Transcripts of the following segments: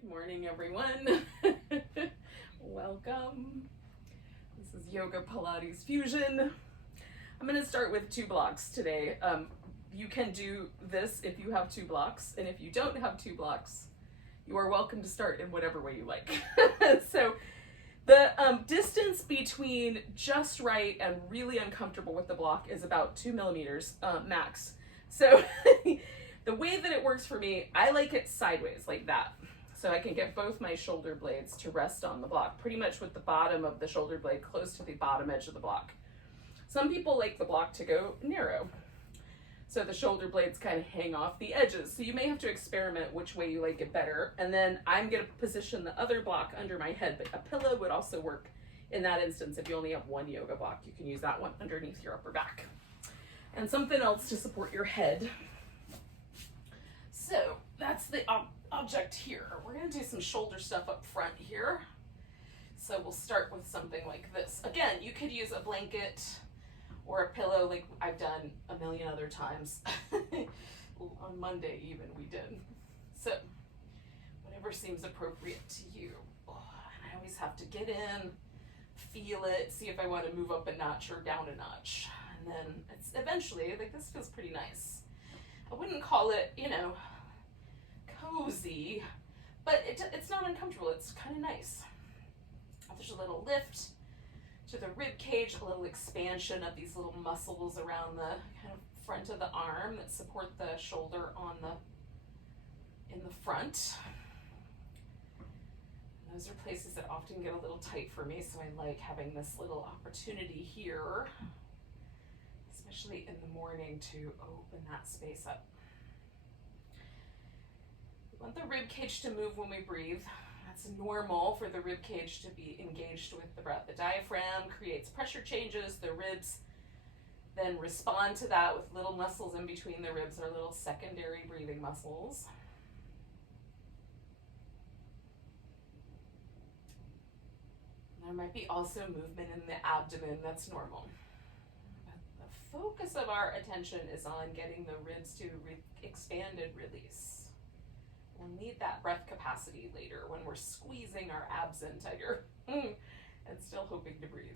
Good morning, everyone. Welcome. This is Yoga Pilates Fusion. I'm going to start with 2 blocks today. You can do this if you have 2 blocks, and if you don't have 2 blocks, you are welcome to start in whatever way you like. So the distance between just right and really uncomfortable with the block is about 2 millimeters max. So the way that it works for me, I like it sideways like that. So I can get both my shoulder blades to rest on the block, pretty much with the bottom of the shoulder blade close to the bottom edge of the block. Some people like the block to go narrow, so the shoulder blades kind of hang off the edges. So you may have to experiment which way you like it better. And then I'm going to position the other block under my head, but a pillow would also work in that instance. If you only have one yoga block, you can use that one underneath your upper back. And something else to support your head. So that's the object here. We're going to do some shoulder stuff up front here. So we'll start with something like this. Again, you could use a blanket or a pillow like I've done a million other times. On Monday even we did. So whatever seems appropriate to you. Oh, and I always have to get in, feel it, see if I want to move up a notch or down a notch. And then it's eventually, like, this feels pretty nice. I wouldn't call it, cozy, but it's not uncomfortable. It's kind of nice. There's a little lift to the rib cage, a little expansion of these little muscles around the kind of front of the arm that support the shoulder in the front. Those are places that often get a little tight for me, so I like having this little opportunity here, especially in the morning, to open that space up. We want the rib cage to move when we breathe. That's normal for the rib cage to be engaged with the breath. The diaphragm creates pressure changes. The ribs then respond to that with little muscles in between the ribs, or little secondary breathing muscles. There might be also movement in the abdomen. That's normal. But the focus of our attention is on getting the ribs to expand and release. We'll need that breath capacity later when we're squeezing our abs in tighter and still hoping to breathe.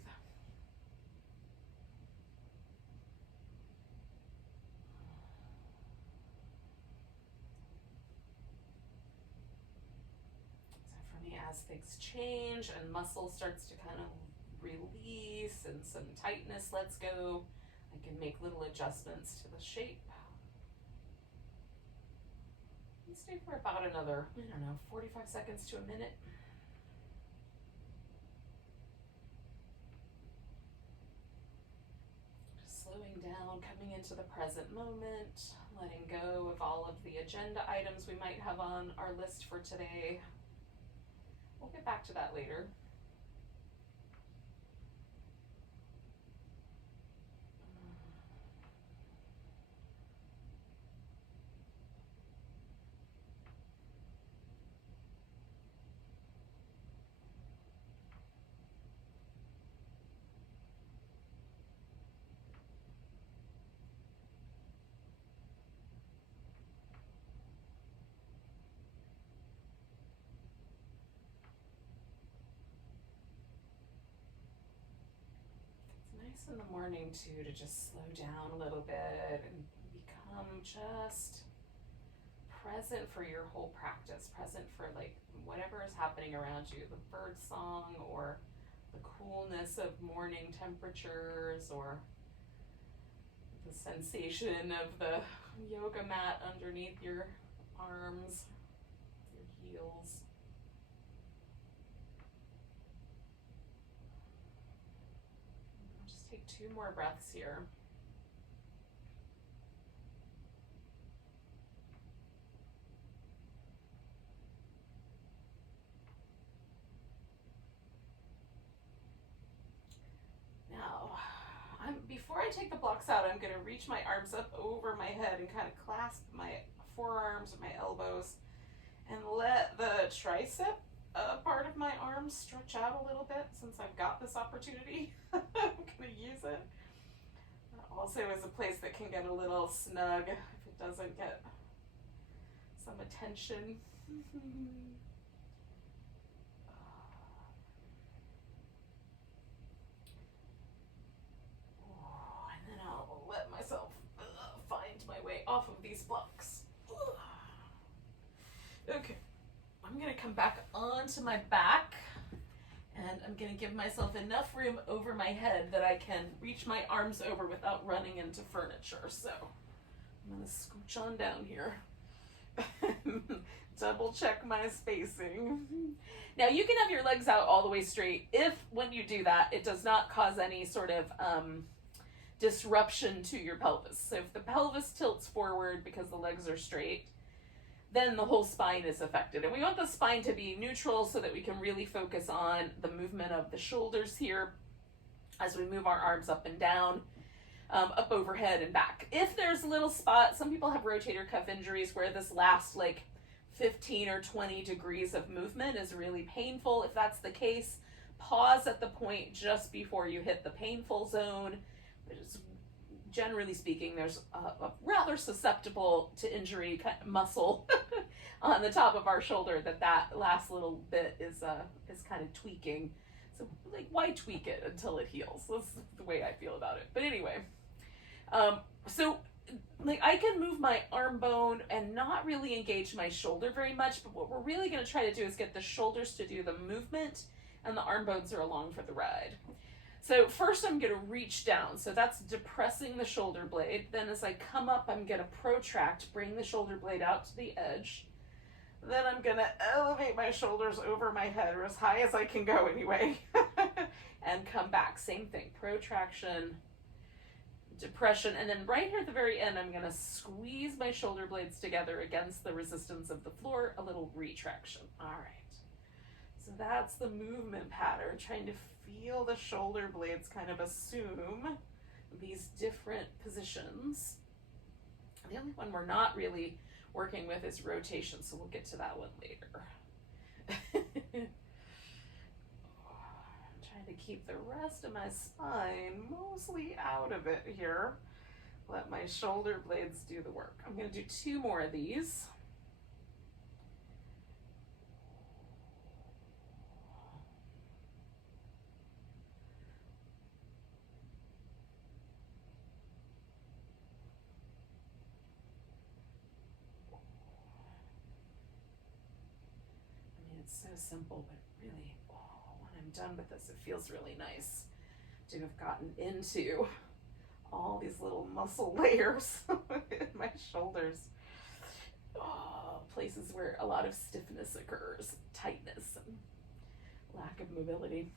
So for me, as things change and muscle starts to kind of release and some tightness lets go, I can make little adjustments to the shape. Stay for about another, 45 seconds to a minute. Just slowing down, coming into the present moment, letting go of all of the agenda items we might have on our list for today. We'll get back to that later. In the morning too, to just slow down a little bit and become just present for your whole practice, present for like whatever is happening around you, the bird song or the coolness of morning temperatures or the sensation of the yoga mat underneath your arms, your heels. Take 2 more breaths here. Now, before I take the blocks out, I'm going to reach my arms up over my head and kind of clasp my forearms or my elbows and let the tricep part of my arm stretch out a little bit. Since I've got this opportunity, I'm going to use it. That also is a place that can get a little snug if it doesn't get some attention. come back onto my back, and I'm going to give myself enough room over my head that I can reach my arms over without running into furniture. So I'm going to scooch on down here. Double check my spacing. Now you can have your legs out all the way straight if, when you do that, it does not cause any sort of disruption to your pelvis. So if the pelvis tilts forward because the legs are straight, then the whole spine is affected. And we want the spine to be neutral so that we can really focus on the movement of the shoulders here as we move our arms up and down, up overhead and back. If there's little spots, some people have rotator cuff injuries where this last like 15 or 20 degrees of movement is really painful. If that's the case, pause at the point just before you hit the painful zone. Generally speaking, there's a rather susceptible to injury kind of muscle on the top of our shoulder that last little bit is kind of tweaking. So like, why tweak it until it heals? That's the way I feel about it. But anyway, so like I can move my arm bone and not really engage my shoulder very much, but what we're really going to try to do is get the shoulders to do the movement and the arm bones are along for the ride. So first I'm going to reach down. So that's depressing the shoulder blade. Then as I come up, I'm going to protract, bring the shoulder blade out to the edge. Then I'm going to elevate my shoulders over my head, or as high as I can go anyway, and come back. Same thing, protraction, depression, and then right here at the very end, I'm going to squeeze my shoulder blades together against the resistance of the floor, a little retraction. All right. So that's the movement pattern, trying to feel the shoulder blades kind of assume these different positions. The only one we're not really working with is rotation, so we'll get to that one later. I'm trying to keep the rest of my spine mostly out of it here. Let my shoulder blades do the work. I'm going to do 2 more of these. So simple, but really, when I'm done with this, it feels really nice to have gotten into all these little muscle layers in my shoulders. Places where a lot of stiffness occurs, tightness and lack of mobility.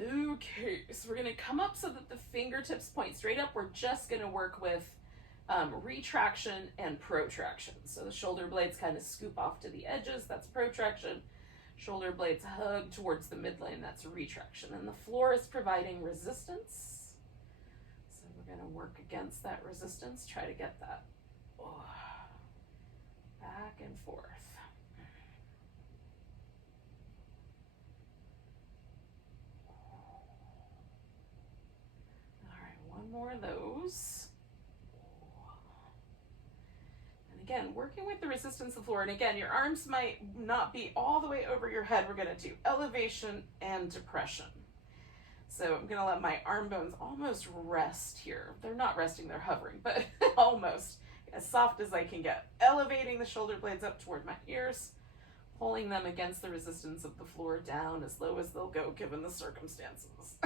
Okay, so we're going to come up so that the fingertips point straight up. We're just going to work with retraction and protraction. So the shoulder blades kind of scoop off to the edges, that's protraction. Shoulder blades hug towards the midline, that's retraction. And the floor is providing resistance. So we're going to work against that resistance, try to get that back and forth. All right, one more of those. Again, working with the resistance of the floor. And again, your arms might not be all the way over your head. We're going to do elevation and depression. So I'm going to let my arm bones almost rest here. They're not resting, they're hovering, but almost as soft as I can get. Elevating the shoulder blades up toward my ears, pulling them against the resistance of the floor down as low as they'll go given the circumstances.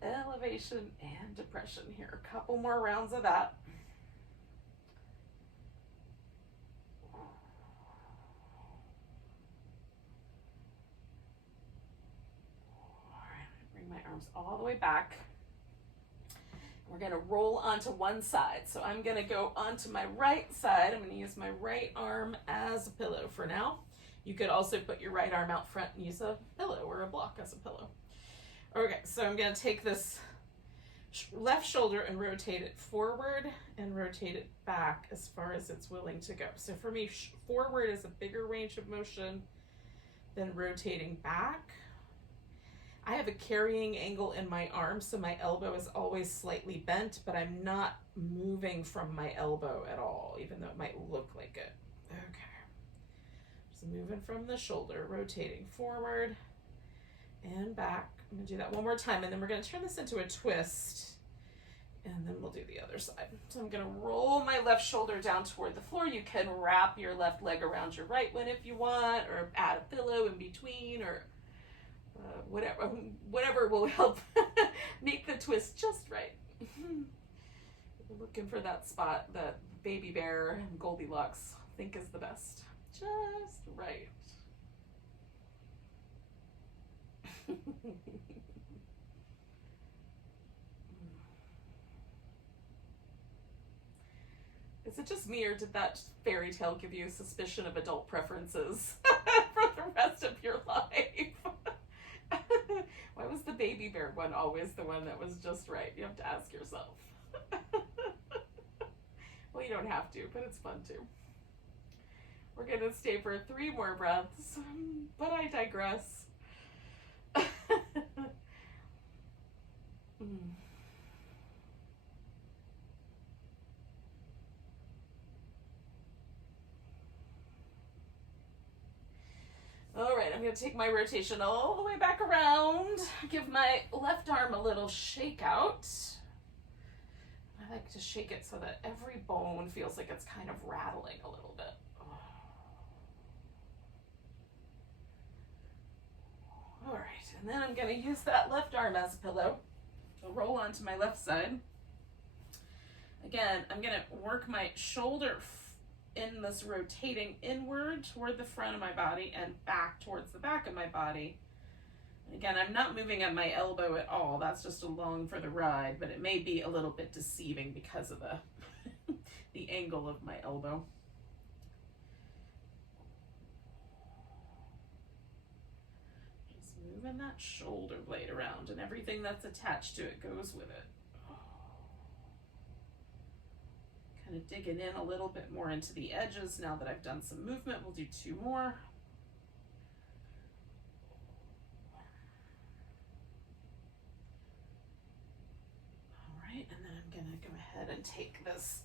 Elevation and depression here. A couple more rounds of that. Arms all the way back. We're going to roll onto one side. So I'm going to go onto my right side. I'm going to use my right arm as a pillow for now. You could also put your right arm out front and use a pillow or a block as a pillow. Okay, so I'm going to take this left shoulder and rotate it forward and rotate it back as far as it's willing to go. So for me, forward is a bigger range of motion than rotating back. I have a carrying angle in my arm, so my elbow is always slightly bent, but I'm not moving from my elbow at all, even though it might look like it. Okay. Just moving from the shoulder, rotating forward and back. I'm going to do that one more time, and then we're going to turn this into a twist. And then we'll do the other side. So I'm going to roll my left shoulder down toward the floor. You can wrap your left leg around your right one if you want, or add a pillow in between, or whatever will help make the twist just right. Looking for that spot that Baby Bear and Goldilocks think is the best. Just right. Is it just me, or did that fairy tale give you a suspicion of adult preferences for the rest of your life? Why was the Baby Bear one always the one that was just right? You have to ask yourself. Well, you don't have to, but it's fun too. We're going to stay for 3 more breaths, but I digress. All right, I'm going to take my rotation all the way back around, give my left arm a little shake out. I like to shake it so that every bone feels like it's kind of rattling a little bit. All right, and then I'm going to use that left arm as a pillow to roll onto my left side. Again, I'm going to work my shoulder in this rotating inward toward the front of my body and back towards the back of my body. And again, I'm not moving at my elbow at all. That's just along for the ride, but it may be a little bit deceiving because of the the angle of my elbow. Just moving that shoulder blade around, and everything that's attached to it goes with it. Kind of digging in a little bit more into the edges now that I've done some movement. We'll do 2 more. All right, and then I'm gonna go ahead and take this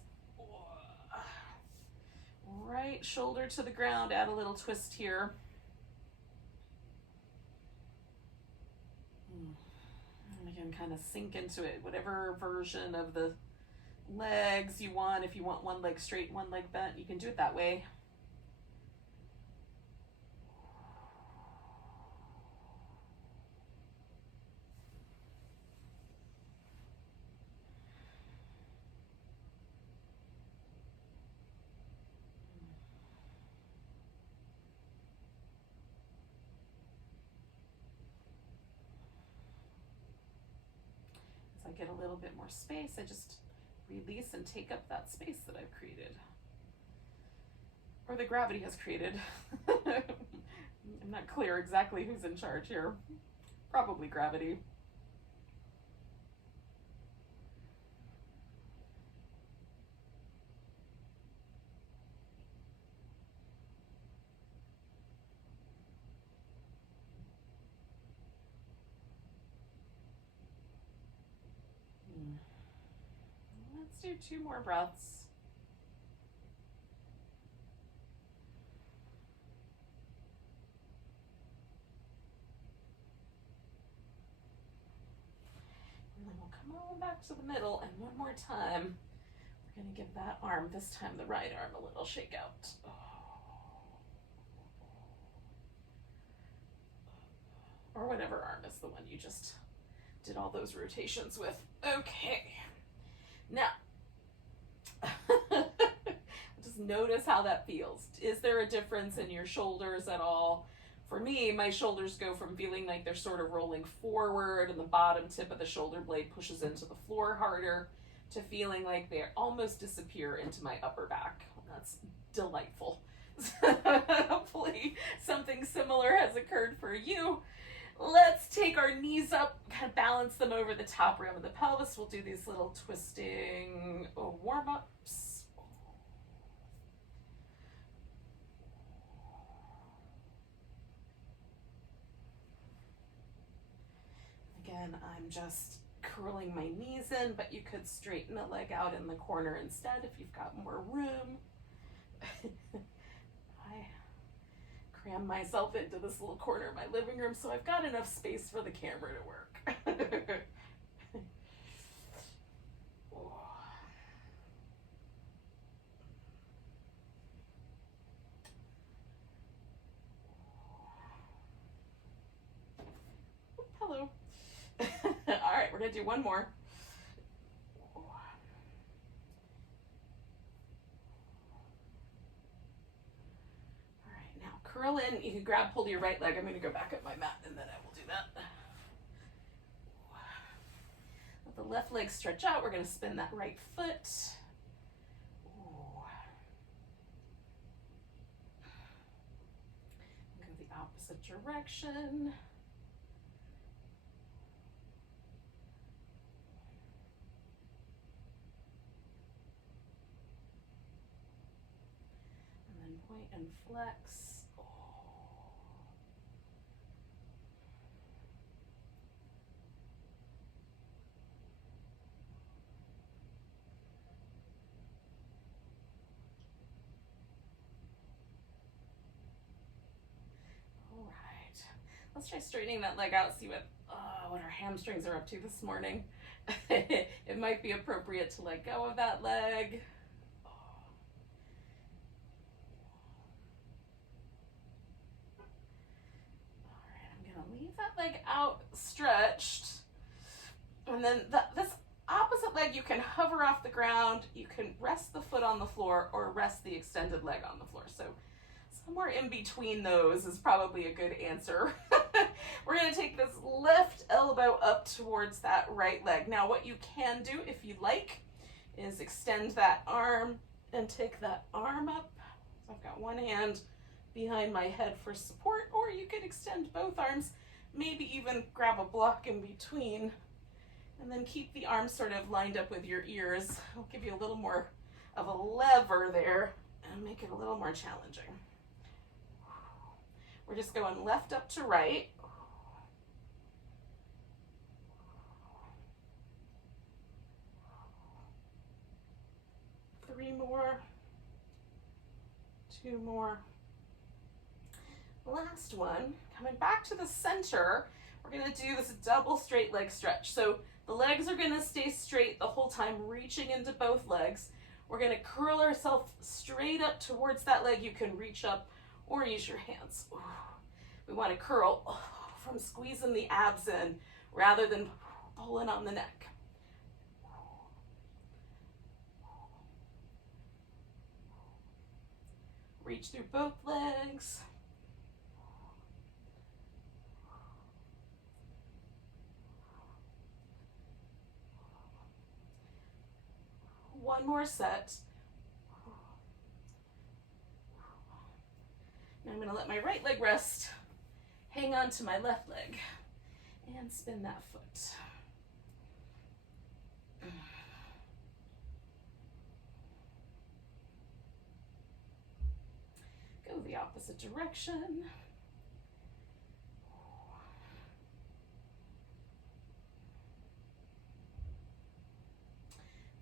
right shoulder to the ground, add a little twist here. And again, kind of sink into it, whatever version of the legs you want. If you want one leg straight, one leg bent, you can do it that way. As I get a little bit more space, I just release and take up that space that I've created, or the gravity has created. I'm not clear exactly who's in charge here. Probably gravity. Let's do 2 more breaths. And then we'll come on back to the middle, and one more time, we're going to give that arm, this time the right arm, a little shake out. Or whatever arm is the one you just did all those rotations with. Okay. Now, just notice how that feels. Is there a difference in your shoulders at all? For me, my shoulders go from feeling like they're sort of rolling forward and the bottom tip of the shoulder blade pushes into the floor harder, to feeling like they almost disappear into my upper back. That's delightful. Hopefully something similar has occurred for you. Let's take our knees up, kind of balance them over the top rim of the pelvis. We'll do these little twisting warm-ups. Again, I'm just curling my knees in, but you could straighten a leg out in the corner instead if you've got more room. I cram myself into this little corner of my living room, so I've got enough space for the camera to work. gonna do one more. All right, now curl in. You can grab hold of your right leg. I'm gonna go back up my mat and then I will do that. Let the left leg stretch out. We're gonna spin that right foot. Go the opposite direction. Point and flex. Oh. All right. Let's try straightening that leg out, see what our hamstrings are up to this morning. It might be appropriate to let go of that leg. Leave that leg out stretched, and then this opposite leg, you can hover off the ground, you can rest the foot on the floor or rest the extended leg on the floor. So somewhere in between those is probably a good answer. We're going to take this left elbow up towards that right leg. Now what you can do if you like is extend that arm and take that arm up. So I've got one hand behind my head for support, or you could extend both arms, maybe even grab a block in between, and then keep the arms sort of lined up with your ears. I'll give you a little more of a lever there and make it a little more challenging. We're just going left up to right. Three more. Two more. Last one, coming back to the center, we're gonna do this double straight leg stretch. So the legs are gonna stay straight the whole time, reaching into both legs. We're gonna curl ourselves straight up towards that leg. You can reach up or use your hands. We wanna curl from squeezing the abs in rather than pulling on the neck. Reach through both legs. One more set. Now I'm going to let my right leg rest, hang on to my left leg, and spin that foot. Go the opposite direction.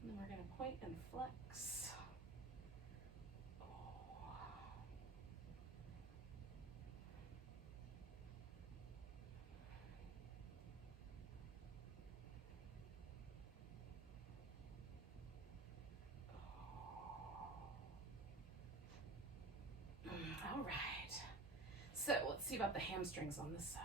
And then we're going to point and flex. All right. So let's see about the hamstrings on this side.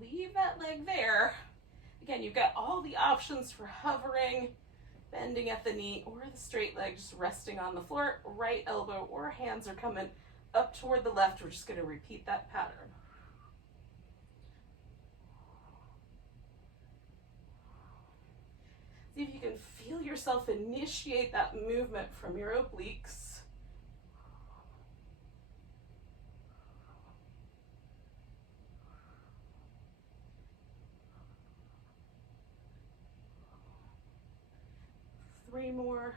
Leave that leg there. Again, you've got all the options for hovering, bending at the knee, or the straight leg just resting on the floor. Right elbow or hands are coming up toward the left. We're just going to repeat that pattern. See if you can feel yourself initiate that movement from your obliques. Three more,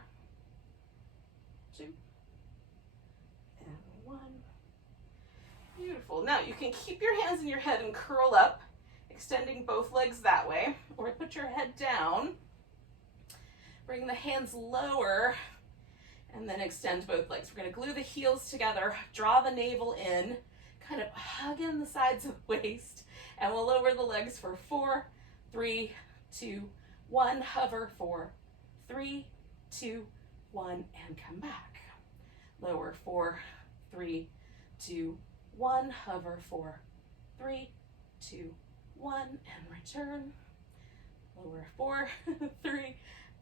2, and 1. Beautiful. Now you can keep your hands in your head and curl up, extending both legs that way, or put your head down, bring the hands lower, and then extend both legs. We're going to glue the heels together, draw the navel in, kind of hug in the sides of the waist, and we'll lower the legs for 4, 3, 2, 1. Hover 4, 3, 2, 1, and come back. Lower 4, 3, 2, 1. Hover 4, 3, 2, 1, and return. Lower 4, 3,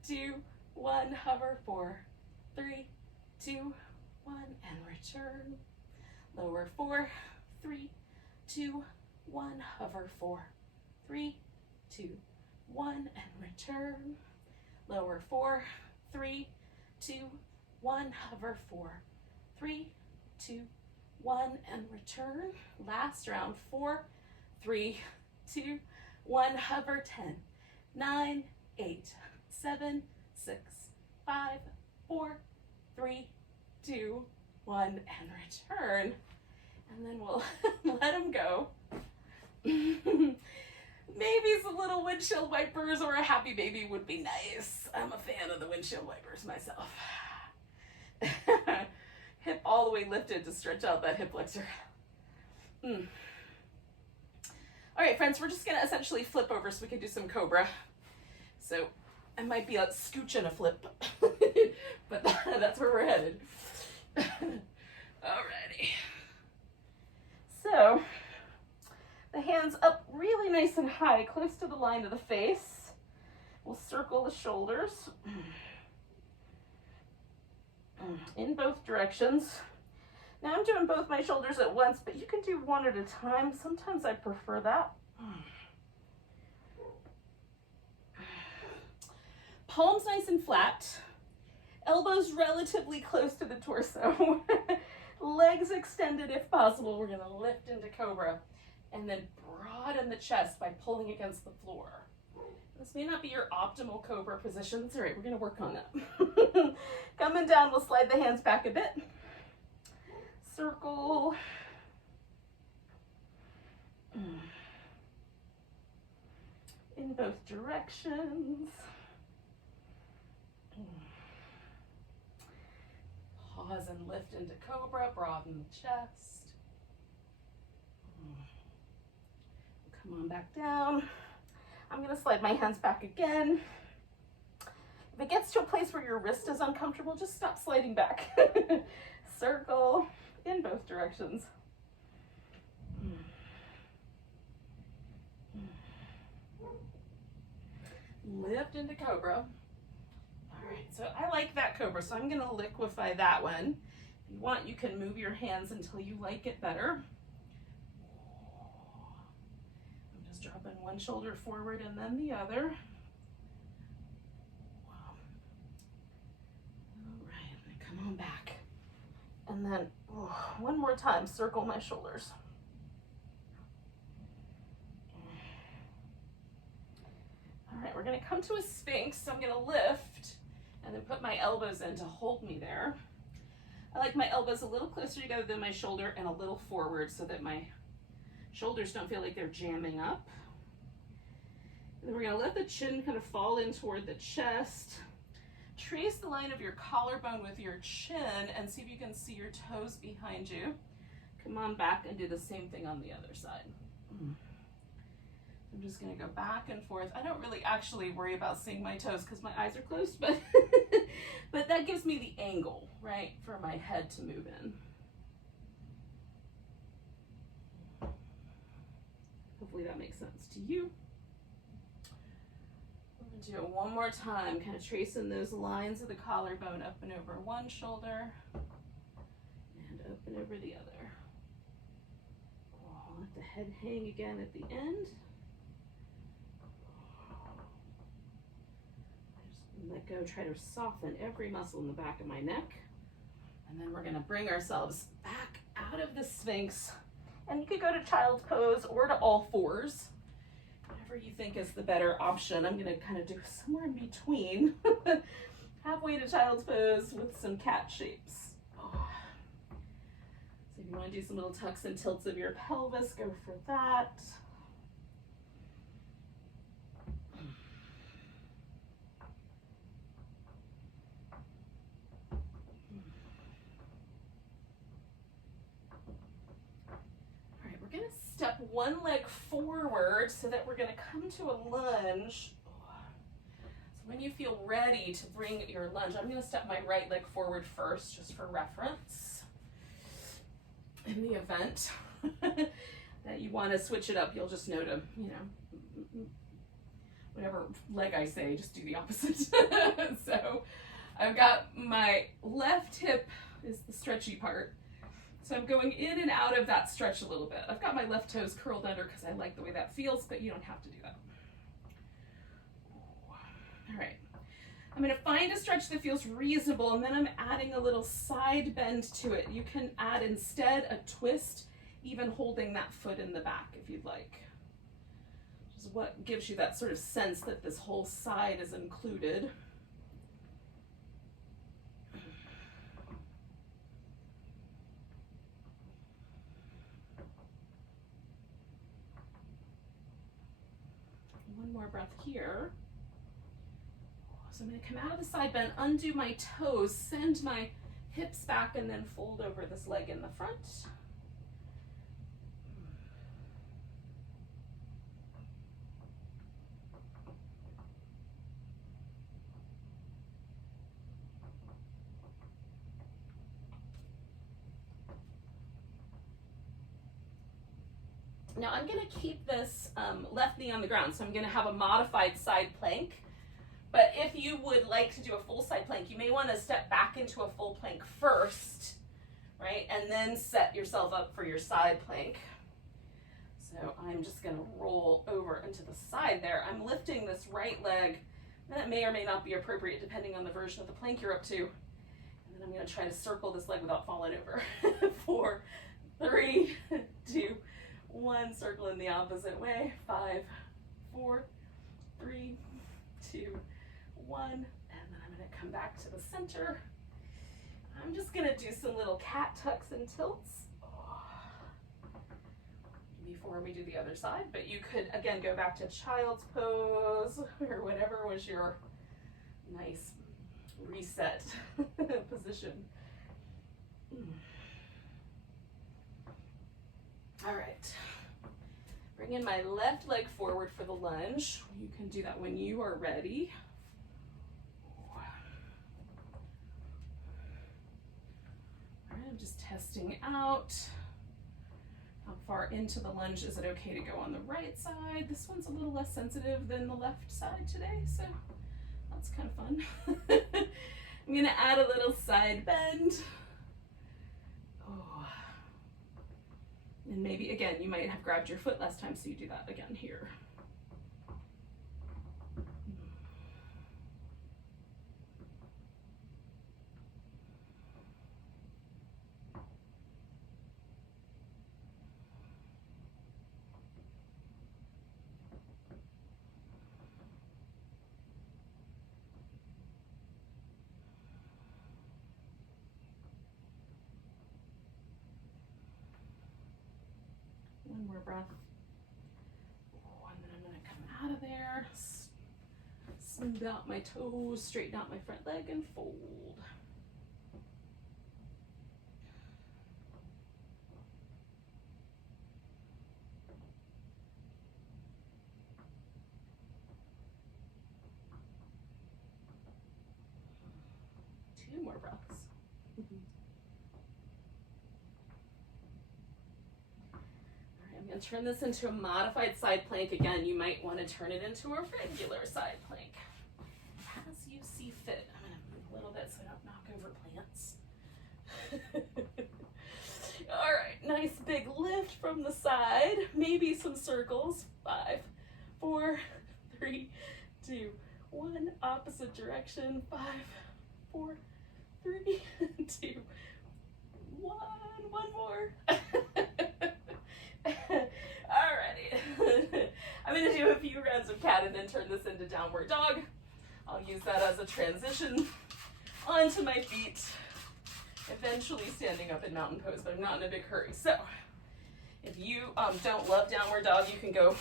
2, 1. Hover 4, 3, 2, 1, and return. Lower 4, 3, 2, 1. Hover 4, 3, 2, 1, and return. Lower 4, 3, 2, 1. Hover 4, 3, 2, 1, and return. Last round. 4, 3, 2, 1. Hover. 10, 9, 8, 7, 6, 5, 4, 3, 2, 1, and return. And then we'll let them go. Maybe some little windshield wipers or a happy baby would be nice. I'm a fan of the windshield wipers myself. Hip all the way lifted to stretch out that hip flexor. All right, friends, we're just gonna essentially flip over so we can do some cobra. So I might be a scooch and a flip, but that's where we're headed. Alrighty. So the hands up really nice and high, close to the line of the face. We'll circle the shoulders in both directions. Now I'm doing both my shoulders at once, but you can do one at a time. Sometimes I prefer that. Palms nice and flat. Elbows relatively close to the torso. Legs extended if possible. We're gonna lift into cobra and then broaden the chest by pulling against the floor. This may not be your optimal cobra position. That's all right, we're gonna work on that. Coming down, we'll slide the hands back a bit. Circle. In both directions. Pause and lift into cobra, broaden the chest. Come on back down. I'm gonna slide my hands back again. If it gets to a place where your wrist is uncomfortable, just stop sliding back. Circle in both directions. Lift into cobra. All right, so I like that cobra, so I'm gonna liquefy that one. If you want, you can move your hands until you like it better. I'm just dropping one shoulder forward and then the other. Wow. All right, and then come on back. And then one more time, circle my shoulders. All right, we're gonna come to a sphinx, so I'm gonna lift and then put my elbows in to hold me there. I like my elbows a little closer together than my shoulder and a little forward so that my shoulders don't feel like they're jamming up. And then we're gonna let the chin kind of fall in toward the chest. Trace the line of your collarbone with your chin and see if you can see your toes behind you. Come on back and do the same thing on the other side. I'm just gonna go back and forth. I don't really actually worry about seeing my toes because my eyes are closed, but but that gives me the angle, right, for my head to move in. Hopefully that makes sense to you. We're gonna do it one more time, kind of tracing those lines of the collarbone up and over one shoulder and up and over the other. I'll let the head hang again at the end. Let go, try to soften every muscle in the back of my neck. And then we're gonna bring ourselves back out of the Sphinx. And you could go to child's pose or to all fours, whatever you think is the better option. I'm gonna kind of do somewhere in between. Halfway to child's pose with some cat shapes. So if you wanna do some little tucks and tilts of your pelvis, go for that. one leg forward so that we're going to come to a lunge. So when you feel ready to bring your lunge, I'm going to step my right leg forward first, just for reference. In the event that you want to switch it up, you'll just know to, you know, whatever leg I say, just do the opposite. So I've got my left hip is the stretchy part. So I'm going in and out of that stretch a little bit. I've got my left toes curled under because I like the way that feels, but you don't have to do that. All right. I'm going to find a stretch that feels reasonable, and then I'm adding a little side bend to it. You can add instead a twist, even holding that foot in the back if you'd like. Which is what gives you that sort of sense that this whole side is included. One more breath here. So I'm going to come out of the side bend, undo my toes, send my hips back, and then fold over this leg in the front. Now I'm going to keep this left knee on the ground, so I'm going to have a modified side plank. But if you would like to do a full side plank, you may want to step back into a full plank first, right? And then set yourself up for your side plank. So I'm just going to roll over into the side there. I'm lifting this right leg. That may or may not be appropriate depending on the version of the plank you're up to. And then I'm going to try to circle this leg without falling over. 4, 3, 2, 1. Circle in the opposite way. 5, 4, 3, 2, 1, and then I'm going to come back to the center. I'm just going to do some little cat tucks and tilts before we do the other side, but you could again go back to child's pose or whatever was your nice reset position. All right, bring in my left leg forward for the lunge. You can do that when you are ready. I'm just testing out how far into the lunge is it okay to go on the right side. This one's a little less sensitive than the left side today, so that's kind of fun. I'm going to add a little side bend. Oh. And maybe, again, you might have grabbed your foot last time, so you do that again here. One more breath. Oh, and then I'm going to come out of there, smooth out my toes, straighten out my front leg, and fold. Two more breaths. I'm going to turn this into a modified side plank. Again, you might want to turn it into a regular side plank as you see fit. I'm going to move a little bit so I don't knock over plants. All right, nice big lift from the side. Maybe some circles. 5, 4, 3, 2, 1. Opposite direction. 5, 4, 3, 2, 1. One more. Alrighty. I'm going to do a few rounds of cat and then turn this into downward dog. I'll use that as a transition onto my feet, eventually standing up in mountain pose, but I'm not in a big hurry. So if you don't love downward dog, you can go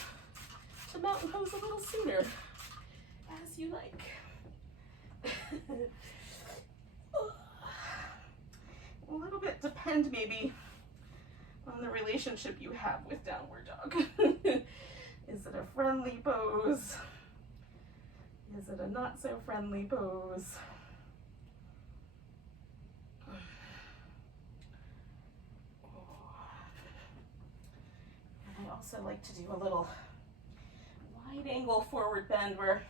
to mountain pose a little sooner, as you like. A little bit depend maybe on the relationship you have with downward dog. Is it a friendly pose? Is it a not so friendly pose? And I also like to do a little wide angle forward bend where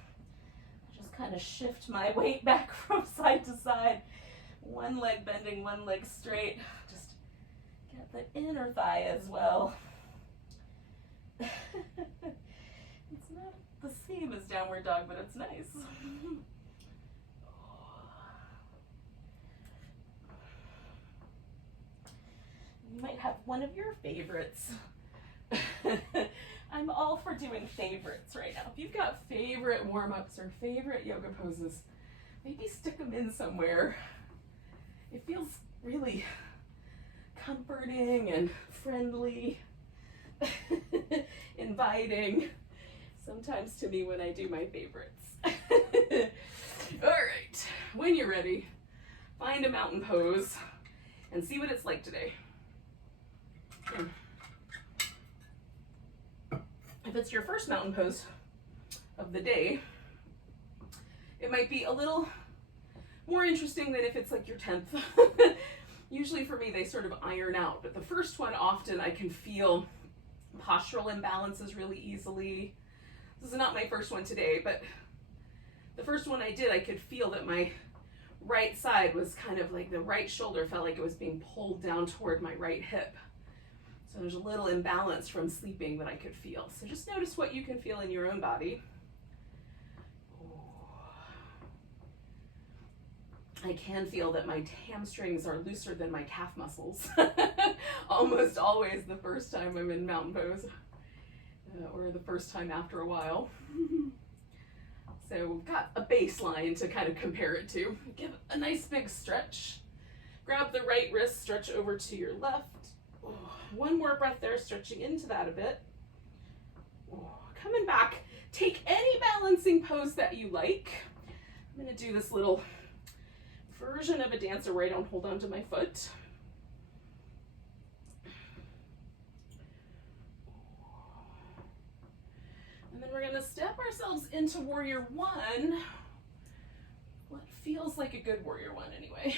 I just kind of shift my weight back from side to side. One leg bending, one leg straight. Just get the inner thigh as well. It's not the same as downward dog, but it's nice. You might have one of your favorites. I'm all for doing favorites right now. If you've got favorite warm-ups or favorite yoga poses, maybe stick them in somewhere. It feels really comforting and friendly, inviting, sometimes to me when I do my favorites. All right, when you're ready, find a mountain pose and see what it's like today. If it's your first mountain pose of the day, it might be a little more interesting than if it's like your 10th. Usually for me, they sort of iron out, but the first one, often I can feel postural imbalances really easily. This is not my first one today, but the first one I did, I could feel that my right side was kind of like the right shoulder felt like it was being pulled down toward my right hip. So there's a little imbalance from sleeping that I could feel. So just notice what you can feel in your own body. I can feel that my hamstrings are looser than my calf muscles. Almost always the first time I'm in mountain pose, or the first time after a while. So we've got a baseline to kind of compare it to. Give a nice big stretch. Grab the right wrist, stretch over to your left. One more breath there, stretching into that a bit. Coming back, take any balancing pose that you like. I'm going to do this little version of a dancer where I don't hold on to my foot. And then we're going to step ourselves into warrior one. What feels like a good warrior one anyway.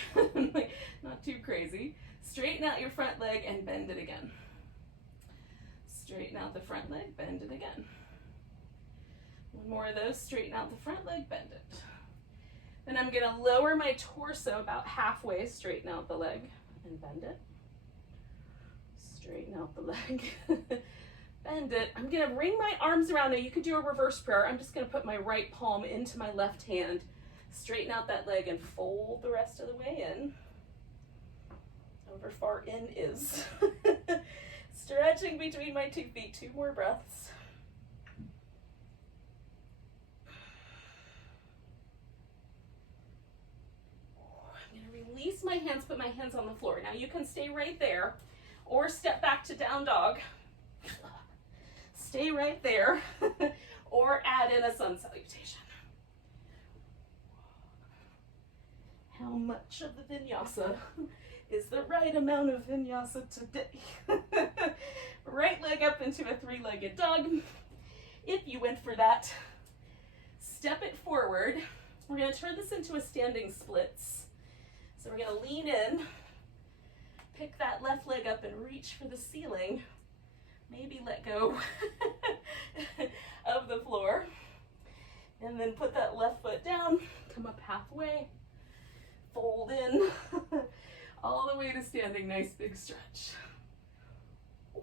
Like, not too crazy. Straighten out your front leg and bend it again. Straighten out the front leg, bend it again. One more of those, straighten out the front leg, bend it. Then I'm gonna lower my torso about halfway, straighten out the leg and bend it. Straighten out the leg, bend it. I'm gonna bring my arms around. Now you could do a reverse prayer. I'm just gonna put my right palm into my left hand, straighten out that leg and fold the rest of the way in. However far in is. Stretching between my 2 feet, 2 more breaths. I'm going to release my hands, put my hands on the floor. Now you can stay right there or step back to down dog. Stay right there or add in a sun salutation. How much of the vinyasa is the right amount of vinyasa today? Right leg up into a 3-legged dog. If you went for that, step it forward. We're going to turn this into a standing splits. So we're going to lean in, pick that left leg up and reach for the ceiling. Maybe let go of the floor. And then put that left foot down, come up halfway, fold in. All the way to standing, nice big stretch. A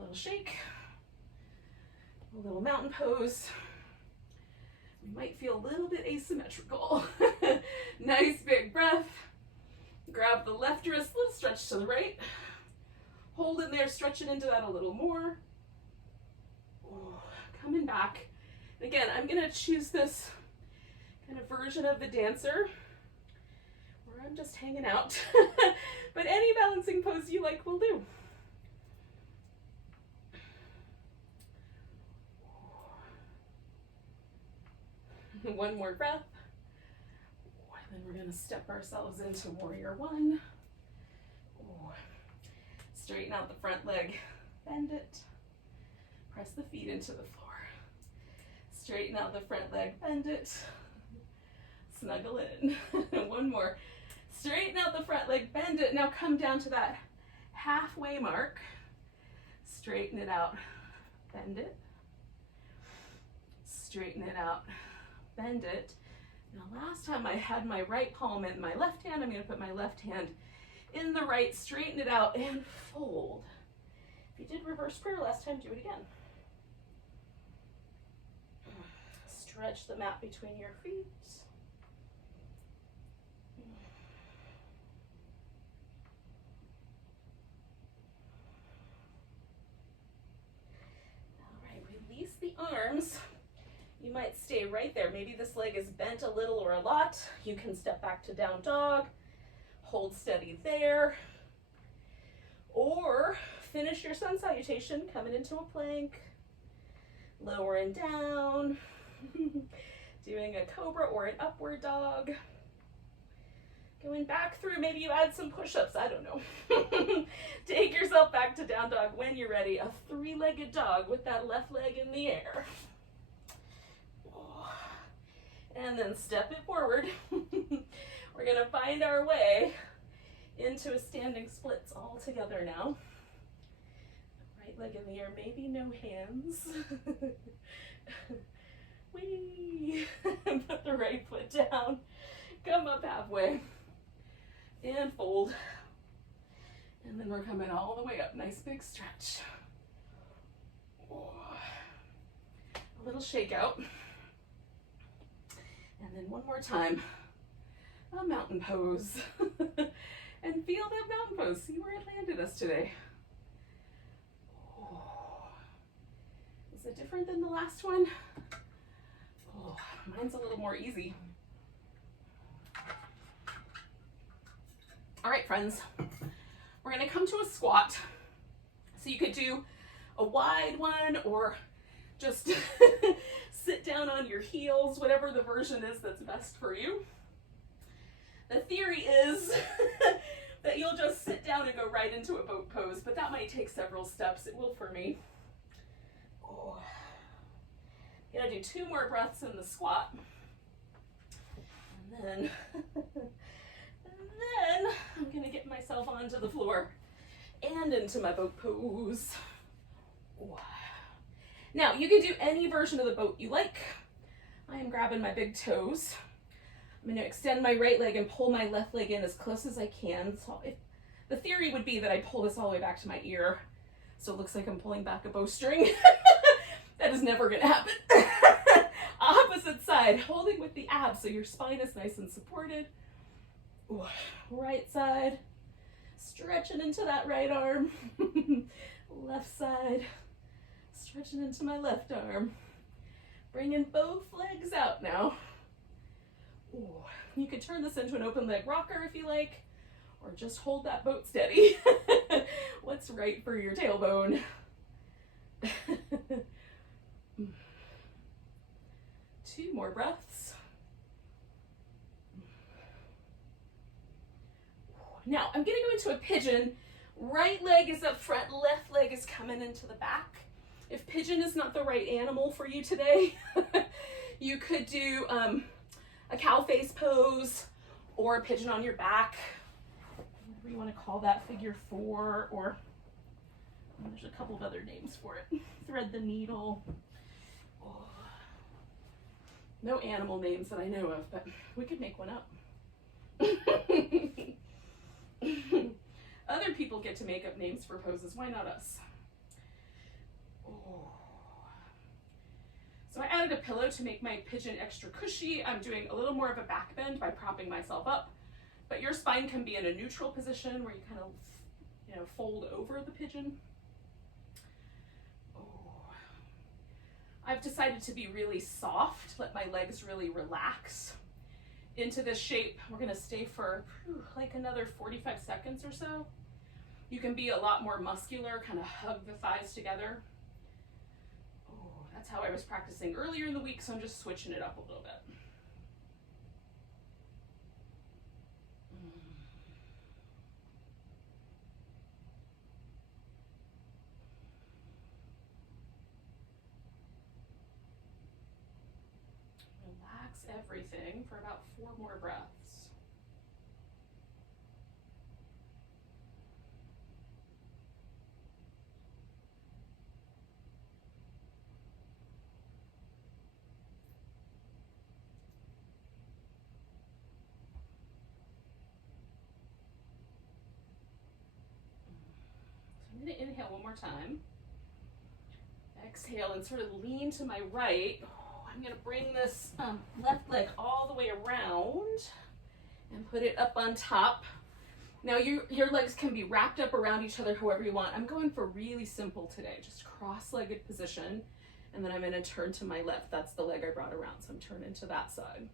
little shake, a little mountain pose. We might feel a little bit asymmetrical. Nice big breath. Grab the left wrist, little stretch to the right. Hold it there, stretch it into that a little more. Coming back. Again, I'm gonna choose this kind of version of the dancer. I'm just hanging out, but any balancing pose you like will do. One more breath, and then we're going to step ourselves into warrior one. Straighten out the front leg, bend it. Press the feet into the floor. Straighten out the front leg, bend it. Snuggle in. One more. Straighten out the front leg, bend it. Now come down to that halfway mark. Straighten it out, bend it. Straighten it out, bend it. Now last time I had my right palm in my left hand, I'm going to put my left hand in the right, straighten it out, and fold. If you did reverse prayer last time, do it again. Stretch the mat between your feet. All right, release the arms. You might stay right there. Maybe this leg is bent a little or a lot. You can step back to down dog. Hold steady there. Or finish your sun salutation, coming into a plank. Lower and down. Doing a cobra or an upward dog. Going back through, maybe you add some push-ups, I don't know. Take yourself back to down dog when you're ready. A three-legged dog with that left leg in the air. And then step it forward. We're gonna find our way into a standing splits all together now. Right leg in the air, maybe no hands. Whee! Put the right foot down. Come up halfway. And fold. And then we're coming all the way up. Nice big stretch. A little shake out. And then one more time, a mountain pose. And feel that mountain pose. See where it landed us today. Oh. Is it different than the last one? Oh, mine's a little more easy. All right, friends, we're gonna come to a squat. So you could do a wide one or just sit down on your heels, whatever the version is that's best for you. The theory is that you'll just sit down and go right into a boat pose, but that might take several steps. It will for me. Oh. I'm gonna do 2 more breaths in the squat. And then, I'm gonna get myself onto the floor and into my boat pose. Oh. Now, you can do any version of the boat you like. I am grabbing my big toes. I'm going to extend my right leg and pull my left leg in as close as I can. So the theory would be that I pull this all the way back to my ear, so it looks like I'm pulling back a bowstring. That is never going to happen. Opposite side, holding with the abs so your spine is nice and supported. Ooh. Right side, stretching into that right arm. Left side. Stretching into my left arm. Bringing both legs out now. Ooh. You could turn this into an open leg rocker if you like, or just hold that boat steady. What's right for your tailbone? 2 more breaths. Now I'm gonna go into a pigeon. Right leg is up front, left leg is coming into the back. If pigeon is not the right animal for you today, you could do a cow face pose or a pigeon on your back, whatever you want to call that, figure 4, or there's a couple of other names for it. Thread the needle. Oh. No animal names that I know of, but we could make one up. Other people get to make up names for poses. Why not us? Oh. So I added a pillow to make my pigeon extra cushy. I'm doing a little more of a back bend by propping myself up, but your spine can be in a neutral position where you kind of, fold over the pigeon. Oh. I've decided to be really soft, let my legs really relax into this shape. We're gonna stay for like another 45 seconds or so. You can be a lot more muscular, kind of hug the thighs together. Oh, that's how I was practicing earlier in the week, so I'm just switching it up a little bit. everything for about 4 more breaths. So I'm going to inhale one more time. Exhale and sort of lean to my right. I'm going to bring this left leg all the way around and put it up on top. Now your legs can be wrapped up around each other however you want. I'm going for really simple today, just cross-legged position, and then I'm going to turn to my left. That's the leg I brought around, so I'm turning to that side.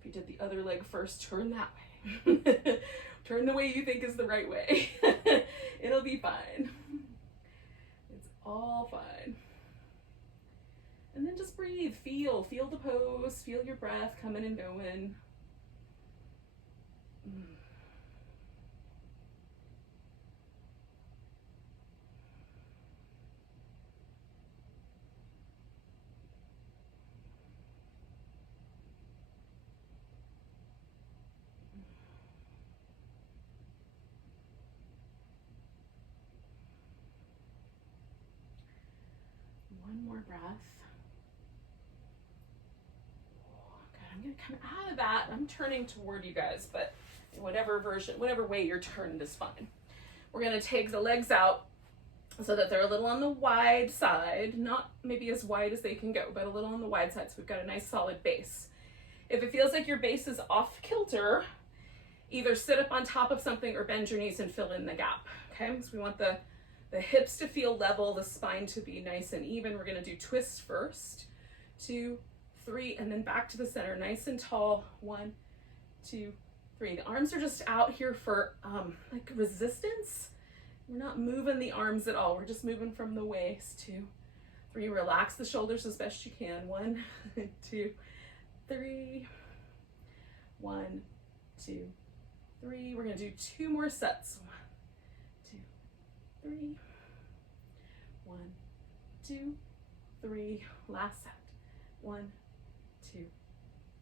If you did the other leg first, turn that way. Turn the way you think is the right way. It'll be fine. It's all fine. And then just breathe, feel the pose, feel your breath coming and going. One more breath. Good. I'm going to come out of that. I'm turning toward you guys, but whatever way you're turned is fine. We're going to take the legs out so that they're a little on the wide side, not maybe as wide as they can go, but a little on the wide side, so we've got a nice solid base. If it feels like your base is off kilter, either sit up on top of something or bend your knees and fill in the gap. Okay, so we want the hips to feel level, the spine to be nice and even. We're going to do twists first. 2, 3, and then back to the center, nice and tall. 1, 2, 3. The arms are just out here for like resistance. We're not moving the arms at all. We're just moving from the waist. 2, 3. Relax the shoulders as best you can. 1, 2, 3. 1, 2, 3. We're going to do 2 more sets. 1, 2, 3. 1, 2, 3. Last set. 1, 2,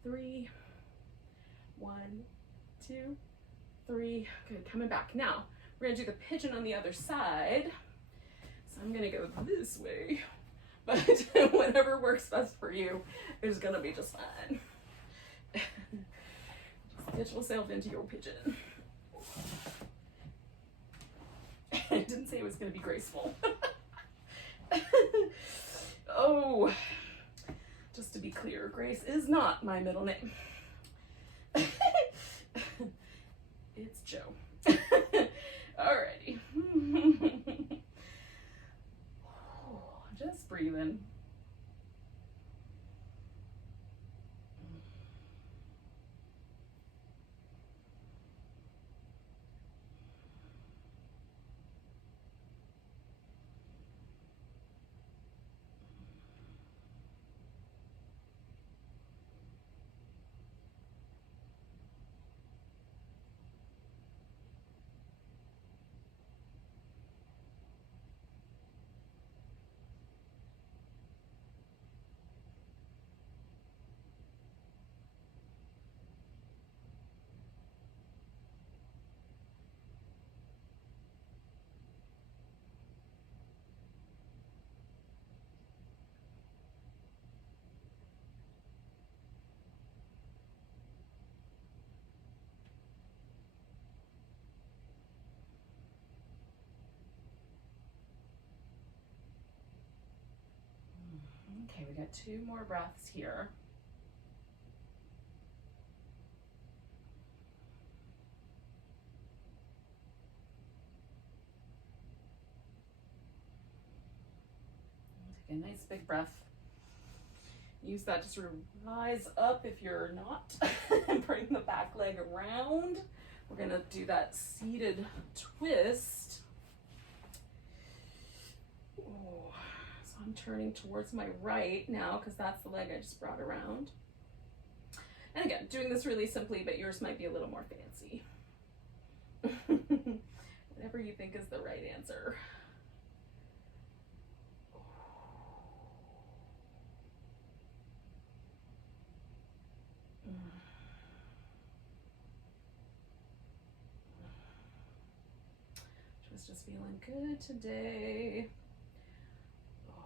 3. 1, 2, 3. Good. Coming back. Now we're going to do the pigeon on the other side. So I'm going to go this way, but whatever works best for you is going to be just fine. Just get yourself into your pigeon. I didn't say it was going to be graceful. Oh, just to be clear, Grace is not my middle name. It's Joe. Alrighty. Just breathing. Okay, we got 2 more breaths here. Take a nice big breath. Use that to sort of rise up if you're not. Bring the back leg around. We're going to do that seated twist. Oh. I'm turning towards my right now because that's the leg I just brought around. And again, doing this really simply, but yours might be a little more fancy. Whatever you think is the right answer. just feeling good today. Oh,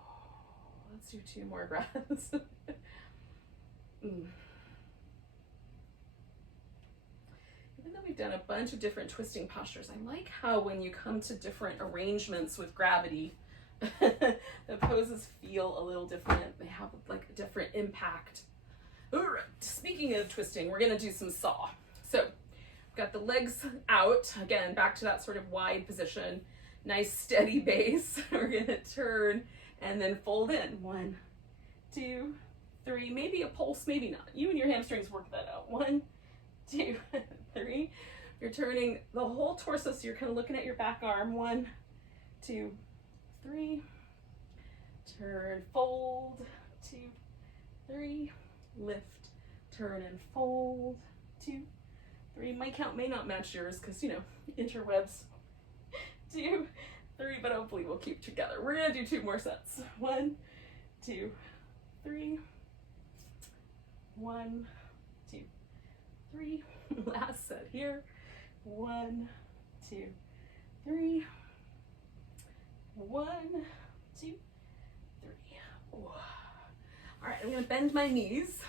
let's do 2 more breaths. Even though we've done a bunch of different twisting postures, I like how when you come to different arrangements with gravity, the poses feel a little different. They have like a different impact. All right, speaking of twisting, we're gonna do some saw. So we've got the legs out, again, back to that sort of wide position, nice steady base. We're gonna turn and then fold in. 1, 2, 3, maybe a pulse, maybe not. You and your hamstrings work that out. 1, 2, 3. You're turning the whole torso, so you're kind of looking at your back arm. 1, 2, 3. Turn, fold. 2, 3. Lift, turn, and fold. 2, 3. My count may not match yours because, you know, interwebs. 2, 3, but hopefully we'll keep together. We're gonna do 2 more sets. 1, 2, 3. 1, 2, 3. Last set here. 1, 2, 3. 1, 2, 3. Ooh. All right, I'm gonna bend my knees,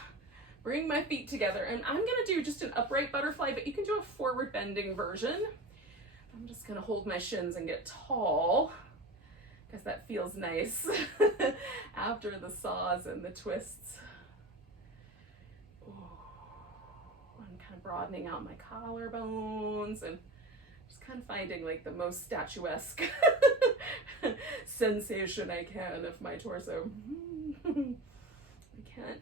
bring my feet together, and I'm gonna do just an upright butterfly, but you can do a forward bending version. I'm just gonna hold my shins and get tall, because that feels nice after the saws and the twists. Ooh. I'm kind of broadening out my collarbones and just kind of finding like the most statuesque sensation I can of my torso.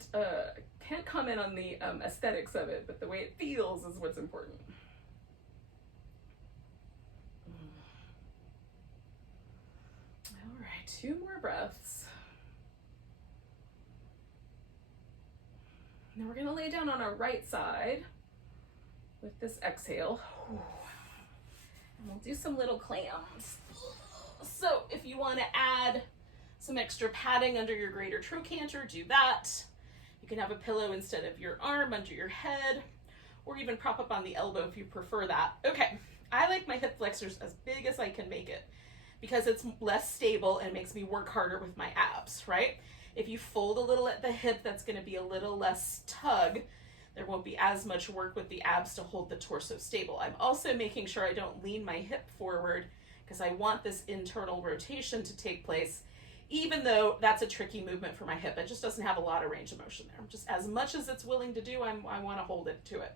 I can't comment on the aesthetics of it, but the way it feels is what's important. All right, 2 more breaths. Now we're gonna lay down on our right side with this exhale. And we'll do some little clams. So if you wanna add some extra padding under your greater trochanter, do that. You can have a pillow instead of your arm under your head, or even prop up on the elbow if you prefer that. Okay, I like my hip flexors as big as I can make it because it's less stable and makes me work harder with my abs, right? If you fold a little at the hip, that's gonna be a little less tug. There won't be as much work with the abs to hold the torso stable. I'm also making sure I don't lean my hip forward because I want this internal rotation to take place, even though that's a tricky movement for my hip. It just doesn't have a lot of range of motion there. Just as much as it's willing to do, I want to hold it to it.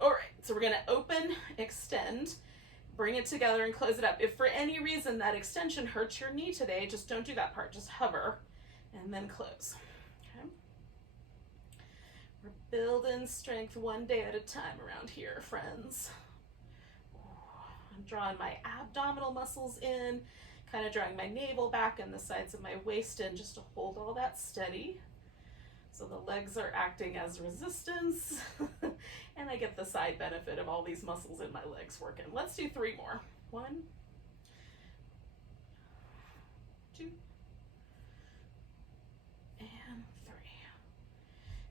All right, so we're going to open, extend, bring it together and close it up. If for any reason that extension hurts your knee today, just don't do that part. Just hover and then close. Okay. We're building strength one day at a time around here, friends. I'm drawing my abdominal muscles in, kind of drawing my navel back and the sides of my waist in just to hold all that steady. So the legs are acting as resistance and I get the side benefit of all these muscles in my legs working. Let's do 3 more. 1, 2, and 3.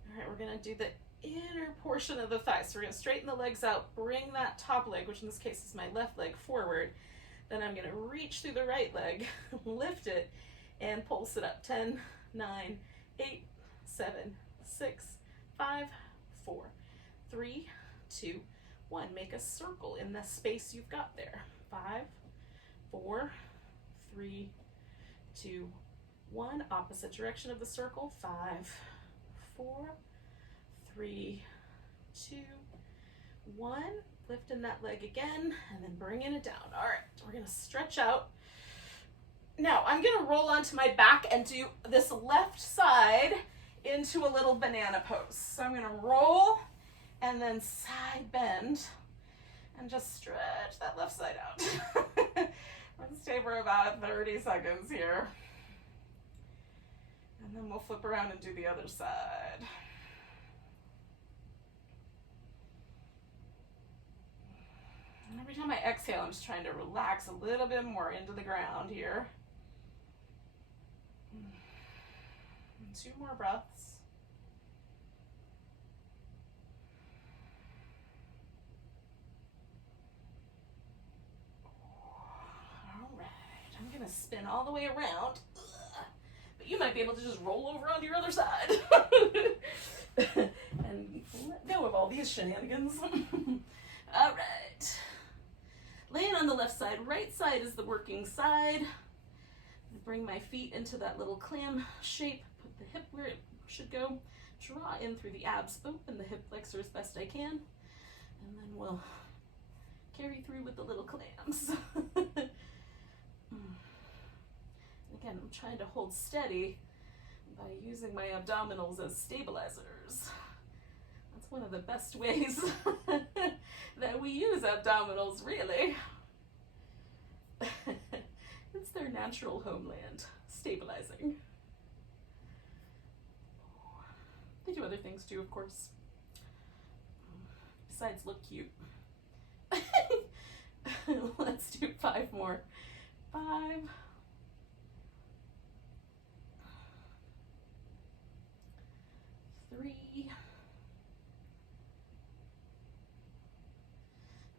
All right, we're gonna do the inner portion of the thigh. So we're gonna straighten the legs out, bring that top leg, which in this case is my left leg, forward. Then I'm gonna reach through the right leg, lift it, and pulse it up. 10, 9, 8, 7, 6, 5, 4, 3, 2, 1. Make a circle in the space you've got there. 5, 4, 3, 2, 1. Opposite direction of the circle. 5, 4, 3, 2, 1. Lifting that leg again and then bringing it down. All right, we're gonna stretch out. Now I'm gonna roll onto my back and do this left side into a little banana pose. So I'm gonna roll and then side bend and just stretch that left side out. Let's stay for about 30 seconds here. And then we'll flip around and do the other side. And every time I exhale, I'm just trying to relax a little bit more into the ground here. And 2 more breaths. spin all the way around. But you might be able to just roll over onto your other side. And let go of all these shenanigans. All right. Laying on the left side, right side is the working side. Bring my feet into that little clam shape, put the hip where it should go, draw in through the abs, open the hip flexor as best I can, and then we'll carry through with the little clams. Again, I'm trying to hold steady by using my abdominals as stabilizers. That's one of the best ways that we use abdominals, really. It's their natural homeland, stabilizing. They do other things too, of course, besides look cute. Let's do 5 more. 5. 3.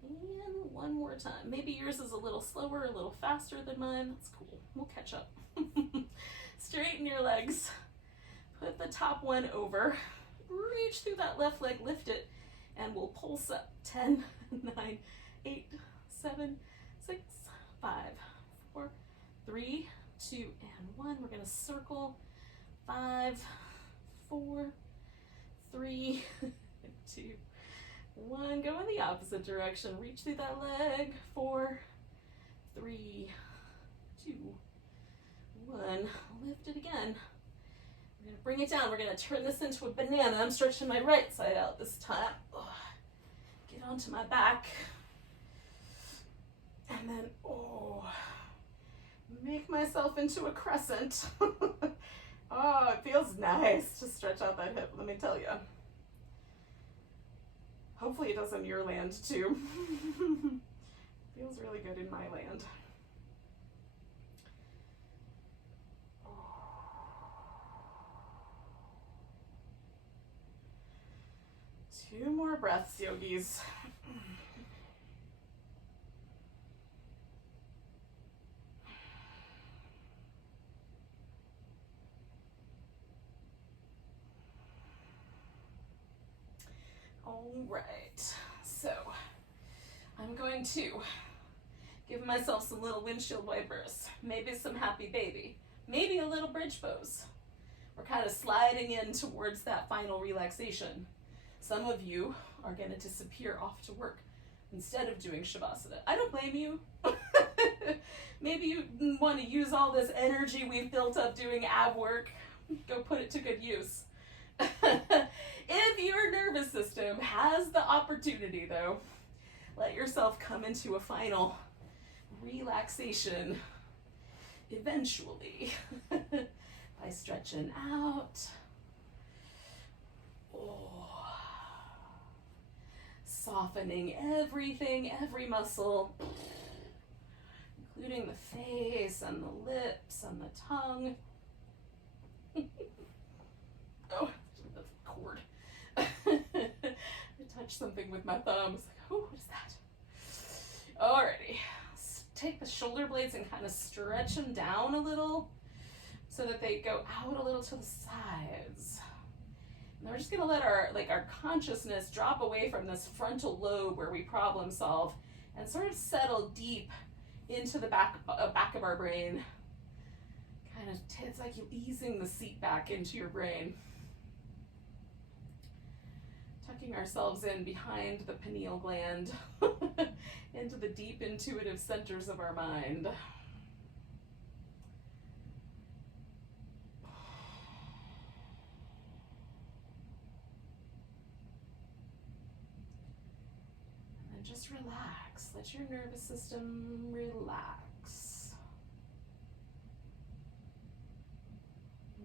And 1 more time. Maybe yours is a little slower, a little faster than mine. That's cool. We'll catch up. Straighten your legs. Put the top one over. Reach through that left leg, lift it, and we'll pulse up. 10, 9, 8, 7, 6, 5, 4, 3, 2, and 1. We're going to circle. 5, 4, 3, 2, 1. Go in the opposite direction. Reach through that leg. 4, 3, 2, 1. Lift it again. We're going to bring it down. We're going to turn this into a banana. I'm stretching my right side out this time. Get onto my back. And then, make myself into a crescent. Oh, it feels nice to stretch out that hip, let me tell you. Hopefully it does in your land too. Feels really good in my land. 2 more breaths, yogis. All right, so I'm going to give myself some little windshield wipers, maybe some happy baby, maybe a little bridge pose. We're kind of sliding in towards that final relaxation. Some of you are going to disappear off to work instead of doing Shavasana. I don't blame you. Maybe you want to use all this energy we've built up doing ab work. Go put it to good use. If your nervous system has the opportunity, though, let yourself come into a final relaxation eventually by stretching out. Softening everything, every muscle, including the face and the lips and the tongue. Oh, that's a cord. I touched something with my thumb. It's like, oh, what is that? Alrighty. Take the shoulder blades and kind of stretch them down a little so that they go out a little to the sides. And we're just gonna let our consciousness drop away from this frontal lobe where we problem solve and sort of settle deep into the back of our brain. Kind of, it's like you easing the seat back into your brain. Tucking ourselves in behind the pineal gland into the deep intuitive centers of our mind. And then just relax. Let your nervous system relax.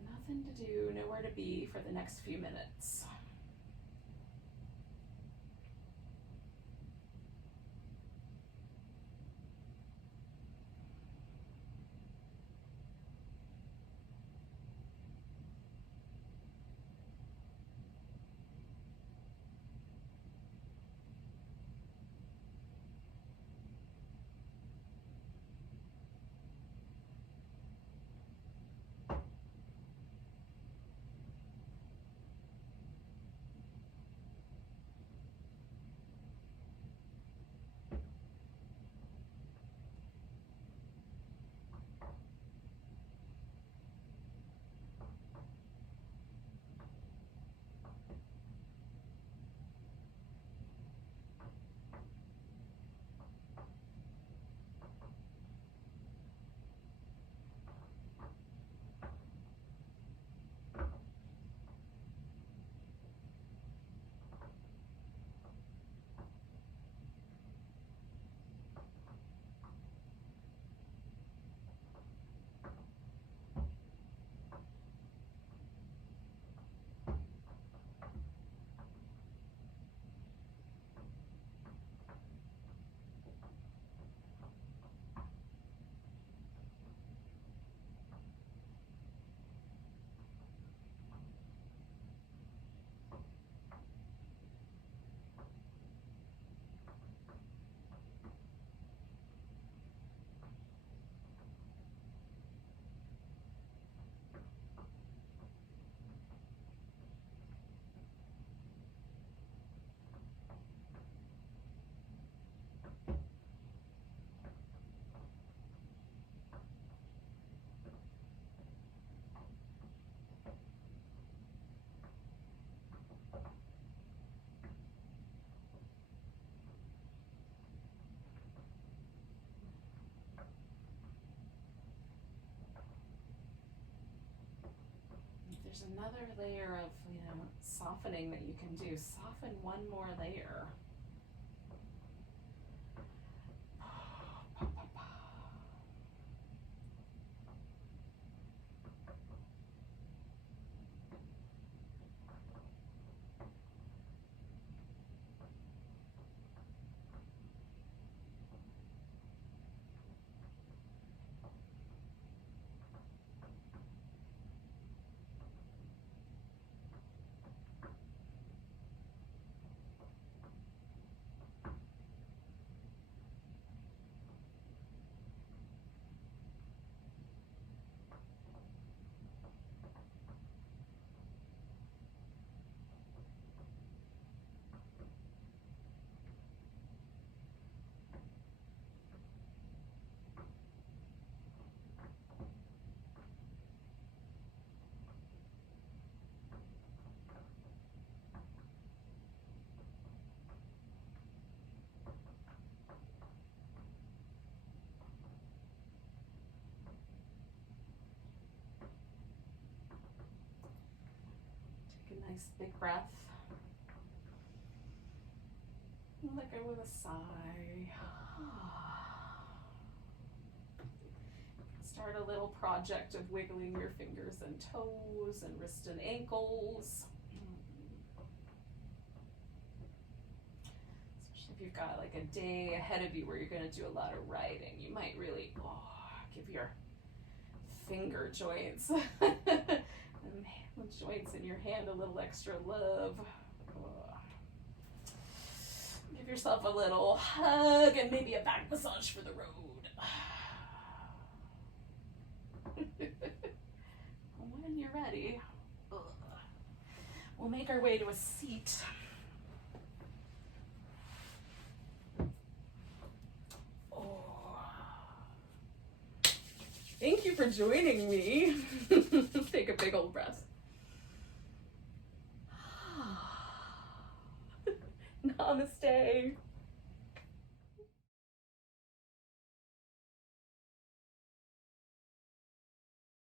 Nothing to do, nowhere to be for the next few minutes. there's another layer of, softening that you can do. Soften one more layer. Nice big breath. Let go with a sigh. Start a little project of wiggling your fingers and toes and wrists and ankles. Especially if you've got like a day ahead of you where you're going to do a lot of writing, you might really give your finger joints and joints in your hand a little extra love. Give yourself a little hug and maybe a back massage for the road. When you're ready, we'll make our way to a seat. Thank you for joining me. Take a big old breath. Namaste.